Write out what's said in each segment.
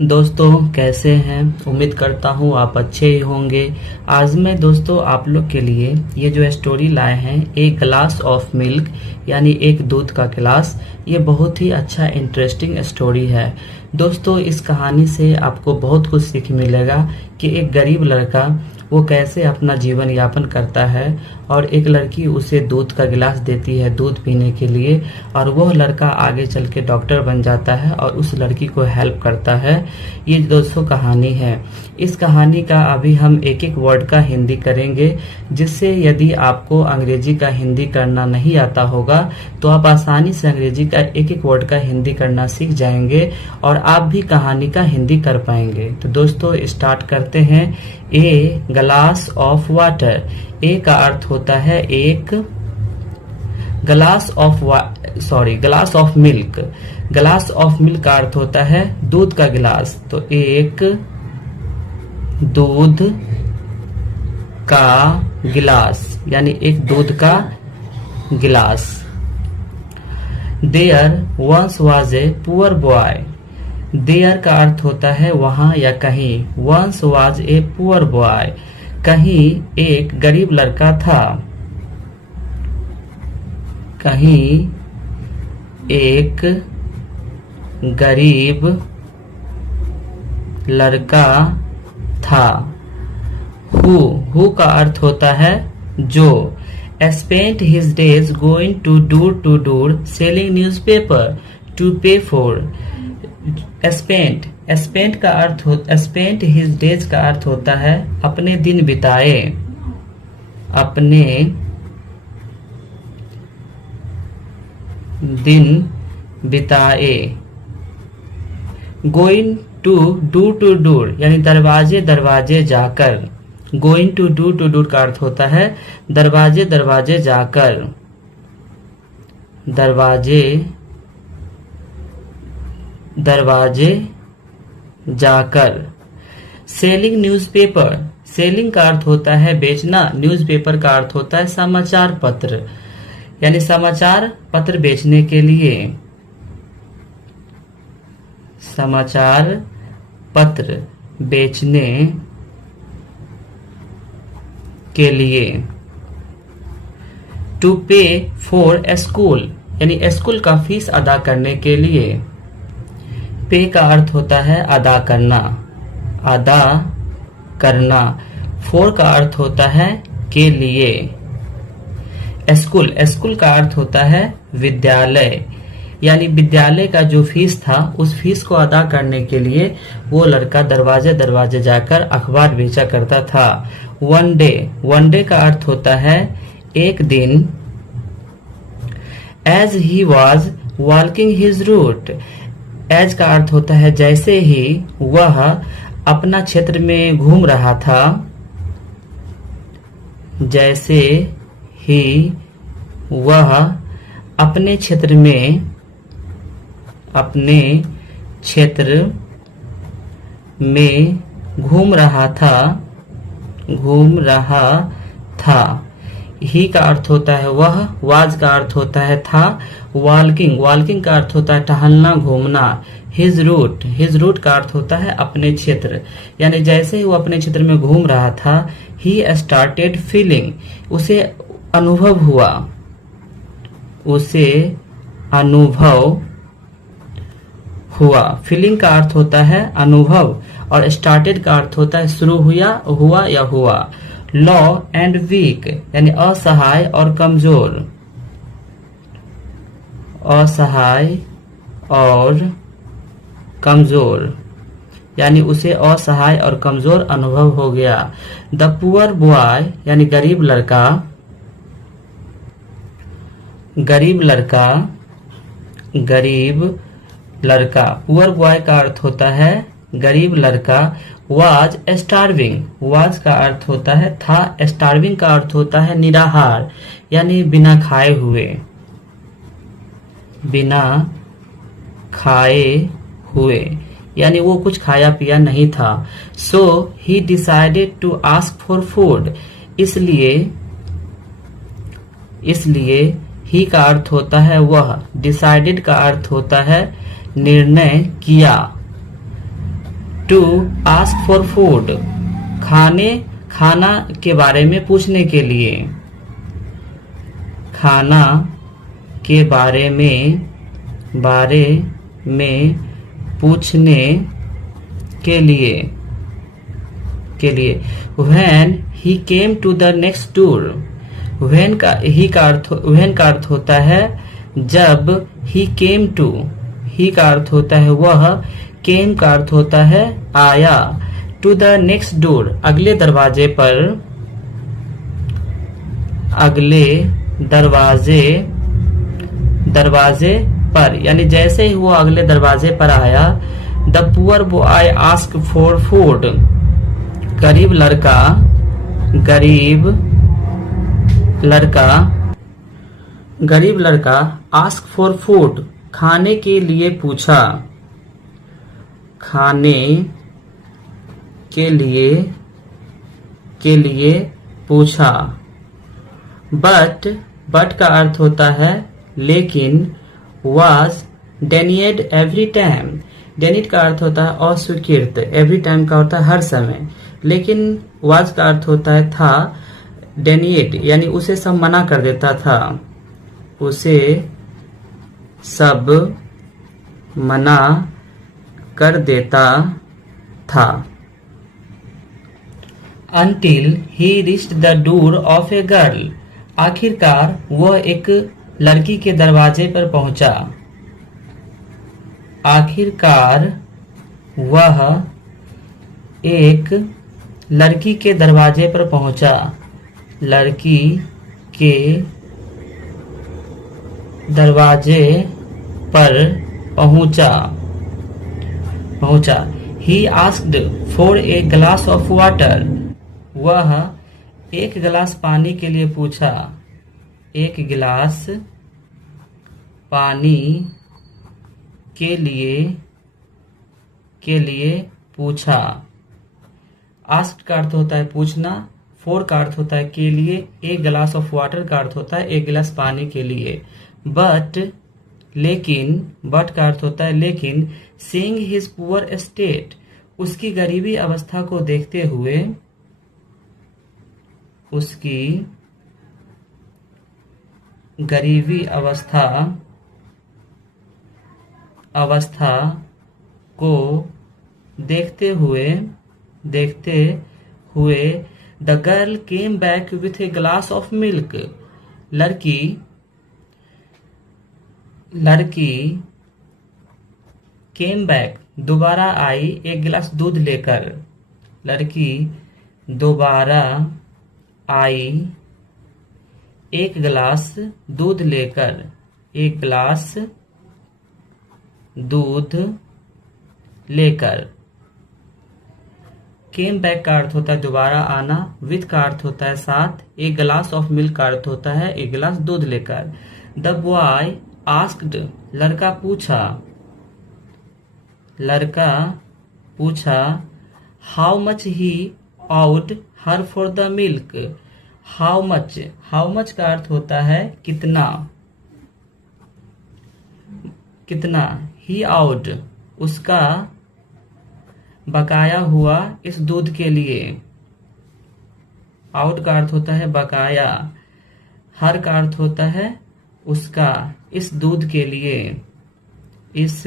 दोस्तों कैसे हैं। उम्मीद करता हूँ आप अच्छे ही होंगे। आज मैं दोस्तों आप लोग के लिए ये जो स्टोरी लाए हैं, एक ग्लास ऑफ मिल्क यानी एक दूध का गिलास। ये बहुत ही अच्छा इंटरेस्टिंग स्टोरी है दोस्तों। इस कहानी से आपको बहुत कुछ सीख मिलेगा कि एक गरीब लड़का वो कैसे अपना जीवन यापन करता है और एक लड़की उसे दूध का गिलास देती है दूध पीने के लिए, और वह लड़का आगे चल के डॉक्टर बन जाता है और उस लड़की को हेल्प करता है। ये दोस्तों कहानी है। इस कहानी का अभी हम एक एक वर्ड का हिंदी करेंगे, जिससे यदि आपको अंग्रेजी का हिंदी करना नहीं आता होगा तो आप आसानी से अंग्रेजी का एक एक वर्ड का हिंदी करना सीख जाएंगे और आप भी कहानी का हिंदी कर पाएंगे। तो दोस्तों स्टार्ट करते हैं। A glass of water. A का अर्थ होता है एक, glass of milk. Glass of milk का अर्थ होता है दूध का गिलास। तो एक दूध का गिलास यानी एक दूध का गिलास। There once was a poor boy. There का अर्थ होता है वहां या कहीं। Once was a poor boy, कहीं एक गरीब लड़का था। कहीं एक गरीब लड़का था। हु का अर्थ होता है जो। Spent his days going to door selling newspaper to pay for. Spent का अर्थ स्पेंट हिज डेज का अर्थ होता है अपने दिन बिताए। अपने दिन बिताए। गोइंग टू डूर यानी दरवाजे दरवाजे जाकर। गोइंग टू डूर का अर्थ होता है दरवाजे दरवाजे जाकर। दरवाजे दरवाजे जाकर। Selling newspaper. सेलिंग का अर्थ होता है बेचना। न्यूज़पेपर का अर्थ होता है समाचार पत्र, यानी समाचार पत्र बेचने के लिए। समाचार पत्र बेचने के लिए। To pay for a school यानी स्कूल का फीस अदा करने के लिए। पे का अर्थ होता है अदा करना। अदा करना। फॉर का अर्थ होता है के लिए। स्कूल का अर्थ होता है विद्यालय, यानी विद्यालय का जो फीस था उस फीस को अदा करने के लिए वो लड़का दरवाजे दरवाजे जाकर अखबार बेचा करता था। वन डे का अर्थ होता है एक दिन। As he was walking his route. As का अर्थ होता है जैसे ही वह अपना क्षेत्र में घूम रहा था। जैसे ही वह अपने क्षेत्र में घूम रहा था। ही का अर्थ होता है वह। वाज का अर्थ होता है था। वॉकिंग का अर्थ होता है टहलना घूमना। हिज रूट का अर्थ होता है अपने क्षेत्र, यानी जैसे ही वो अपने क्षेत्र में घूम रहा था। ही स्टार्टेड फीलिंग, उसे अनुभव हुआ। फीलिंग का अर्थ होता है अनुभव और स्टार्टेड का अर्थ होता है शुरू हुआ। लॉ एंड वीक यानी असहाय और कमजोर। असहाय और कमजोर, यानी उसे असहाय और कमजोर अनुभव हो गया। द पुअर बॉय यानी गरीब लड़का। पुअर बॉय का अर्थ होता है गरीब लड़का। Was starving. वाज का अर्थ होता है था। स्टार्विंग का अर्थ होता है निराहार, यानी बिना खाए हुए, यानी वो कुछ खाया पिया नहीं था। So he decided to ask for food. इसलिए ही का अर्थ होता है वह। डिसाइडेड का अर्थ होता है निर्णय किया। टू आस्क फॉर फूड, खाना के बारे में पूछने के लिए, खाना के बारे में पूछने के लिए When he came to the next door, when का अर्थ होता है जब, he came to, he का अर्थ होता है वह, came का अर्थ होता है आया, to the next door अगले दरवाजे पर, यानी जैसे ही वो अगले दरवाजे पर आया, the poor boy asked for food, गरीब लड़का आस्क फॉर फूड, खाने के लिए पूछा, खाने के लिए पूछा। बट का अर्थ होता है लेकिन, was denied every time, डेनिड का अर्थ होता है अस्वीकृत, एवरी टाइम का होता है हर समय, लेकिन वाज का अर्थ होता है था, डेनिएट यानी उसे सब मना कर देता था, उसे सब मना कर देता था। Until he reached the door of a girl, आखिरकार वह एक लड़की के दरवाजे पर पहुंचा, आखिरकार वह एक लड़की के दरवाजे पर पहुंचा, लड़की के दरवाजे पर पहुंचा। He asked for a glass of water, वह एक गिलास पानी के लिए पूछा, एक गिलास पानी के लिए पूछा। आस्क्ड का अर्थ होता है पूछना, फॉर का अर्थ होता है के लिए, एक गिलास ऑफ वाटर का अर्थ होता है एक गिलास पानी के लिए। बट का अर्थ होता है लेकिन, सीइंग हिज पुअर स्टेट, उसकी गरीबी अवस्था को देखते हुए, उसकी गरीबी अवस्था को देखते हुए the girl came back with a glass of milk, लड़की केम बैक दोबारा आई एक गिलास दूध लेकर, लड़की दोबारा आई एक गिलास दूध लेकर, एक गिलास दूध लेकर। केम बैक का अर्थ होता है दोबारा आना, विथ का अर्थ होता है साथ, एक गिलास ऑफ मिल्क का अर्थ होता है एक गिलास दूध लेकर। द बॉय आस्क्ड, लड़का पूछा, how much he out her for the milk, how much का अर्थ होता है कितना, ही आउट उसका बकाया हुआ इस दूध के लिए, आउट का अर्थ होता है बकाया, हर का अर्थ होता है उसका, इस दूध के लिए, इस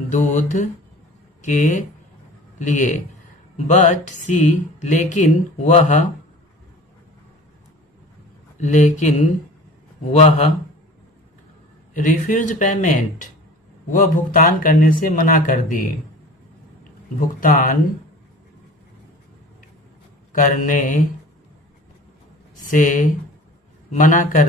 दूध के लिए। बट सी, लेकिन वह रिफ्यूज पेमेंट, वह भुगतान करने से मना कर दी, भुगतान करने से मना कर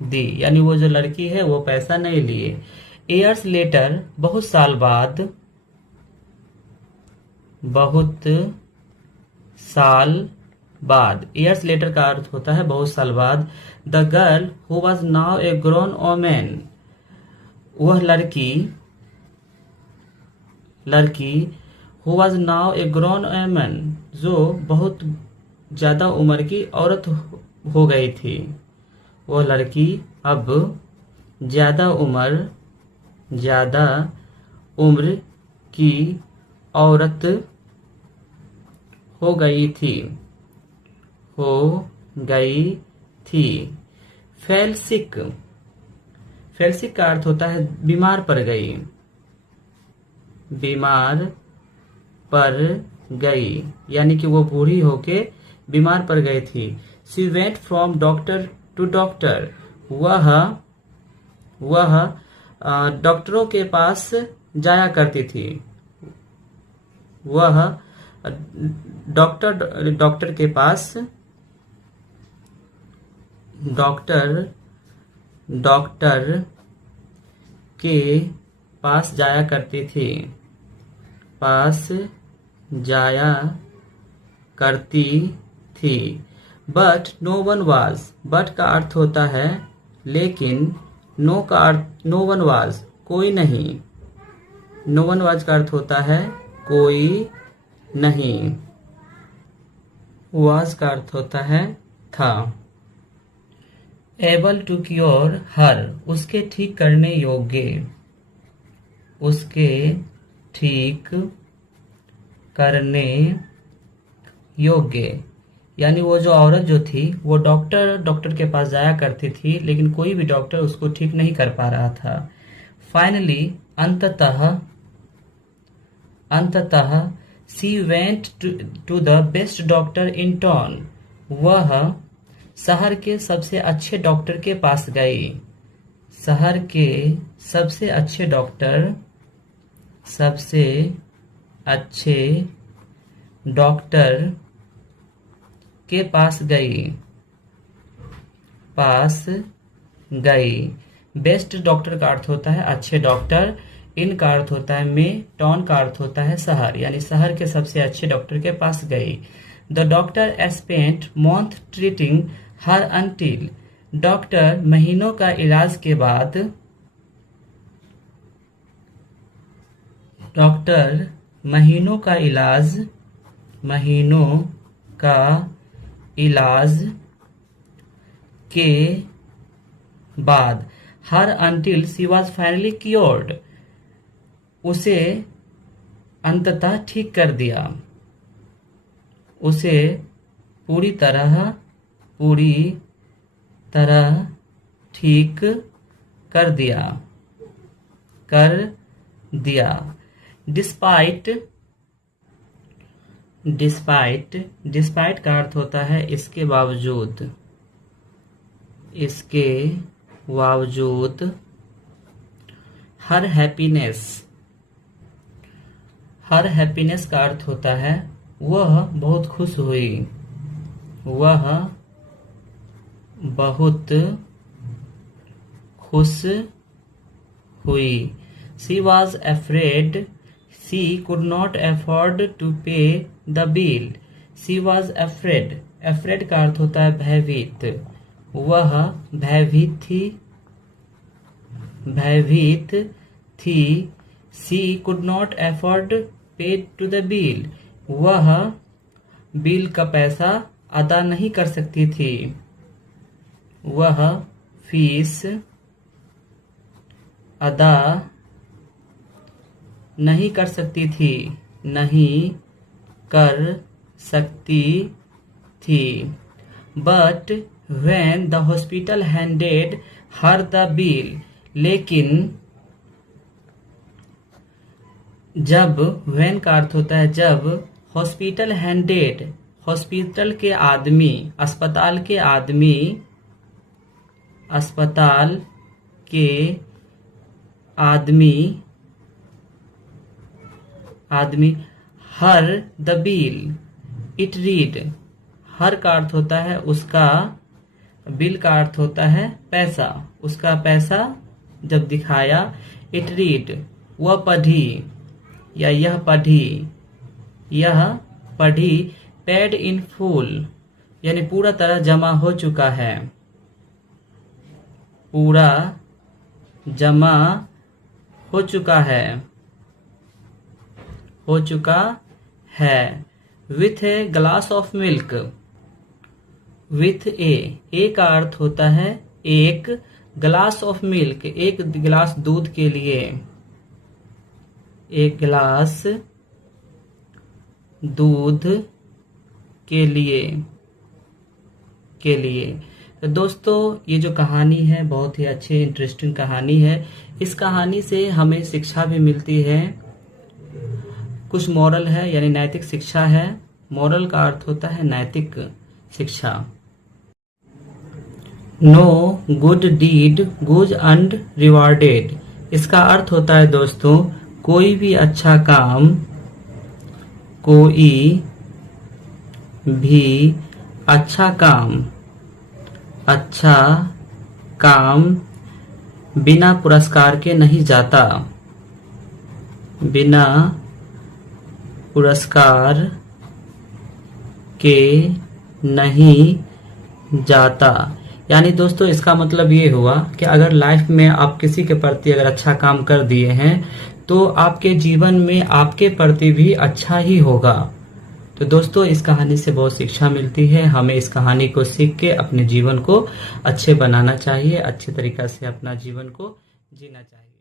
दी, यानी वो जो लड़की है वो पैसा नहीं लिए। ईयर्स लेटर, बहुत साल बाद, ईयर्स लेटर का अर्थ होता है बहुत साल बाद। The girl who was now A grown women, वह लड़की who was now A grown women, जो बहुत ज्यादा उम्र की औरत हो गई थी, वह लड़की अब ज्यादा उम्र ज़्यादा उम्र की औरत हो गई थी। हो गई थी। फेल सिक। फेल सिक का अर्थ होता है बीमार पड़ गई। बीमार पड़ गई यानी कि वो बूढ़ी होके बीमार पड़ गई थी। She went from doctor to doctor. वह डॉक्टरों के पास जाया करती थी। वह डॉक्टर के पास डॉक्टर के पास जाया करती थी। पास जाया करती थी। But no one was. But का अर्थ होता है लेकिन, नो का अर्थ नो वन वाज कोई नहीं। नो वन वाज का अर्थ होता है कोई नहीं। वाज का अर्थ होता है था। एबल टू क्योर हर उसके ठीक करने योग्य। उसके ठीक करने योग्य यानी वो जो औरत जो थी वो डॉक्टर के पास जाया करती थी लेकिन कोई भी डॉक्टर उसको ठीक नहीं कर पा रहा था। फाइनली अंततः she went to the best doctor in town. वह शहर के सबसे अच्छे डॉक्टर के पास गई। शहर के सबसे अच्छे डॉक्टर के पास गई। बेस्ट डॉक्टर का अर्थ होता है अच्छे डॉक्टर। इन का अर्थ होता है में। टाउन का अर्थ होता है शहर यानी शहर के सबसे अच्छे डॉक्टर के पास गई। The doctor spent month treating her until. Doctor महीनों का इलाज के बाद her until she was finally cured. उसे अंततः ठीक कर दिया। उसे पूरी तरह ठीक कर दिया। डिस्पाइट का अर्थ होता है इसके बावजूद। हर हैप्पीनेस का अर्थ होता है वह बहुत खुश हुई। She was afraid she could not afford to pay the bill. She was afraid का अर्थ होता है भयभीत। वह भयभीत थी। She could not afford pay to the bill. वह बिल का पैसा अदा नहीं कर सकती थी। वह फीस अदा नहीं कर सकती थी। But when the hospital handed her the bill, लेकिन जब when का अर्थ होता है जब हॉस्पिटल हैंडेड अस्पताल के आदमी her the bill it read. Her का अर्थ होता है उसका, बिल का अर्थ होता है पैसा। उसका पैसा जब दिखाया, इट रीड वह पढ़ी या यह पढ़ी पेड इन फुल यानी पूरा तरह जमा हो चुका है। पूरा जमा हो चुका है। With a glass of milk. With a का अर्थ होता है एक, ग्लास ऑफ मिल्क, एक गिलास दूध के लिए, एक गिलास दूध के लिए। तो दोस्तों ये जो कहानी है बहुत ही अच्छी इंटरेस्टिंग कहानी है। इस कहानी से हमें शिक्षा भी मिलती है, कुछ मॉरल है यानी नैतिक शिक्षा है। मॉरल का अर्थ होता है नैतिक शिक्षा। नो गुड डीड गोज अनरिवार्डेड, इसका अर्थ होता है दोस्तों कोई भी अच्छा काम बिना पुरस्कार के नहीं जाता, बिना पुरस्कार के नहीं जाता। यानी दोस्तों इसका मतलब ये हुआ कि अगर लाइफ में आप किसी के प्रति अगर अच्छा काम कर दिए हैं तो आपके जीवन में आपके प्रति भी अच्छा ही होगा। तो दोस्तों इस कहानी से बहुत शिक्षा मिलती है। हमें इस कहानी को सीख के अपने जीवन को अच्छे बनाना चाहिए, अच्छे तरीका से अपना जीवन को जीना चाहिए।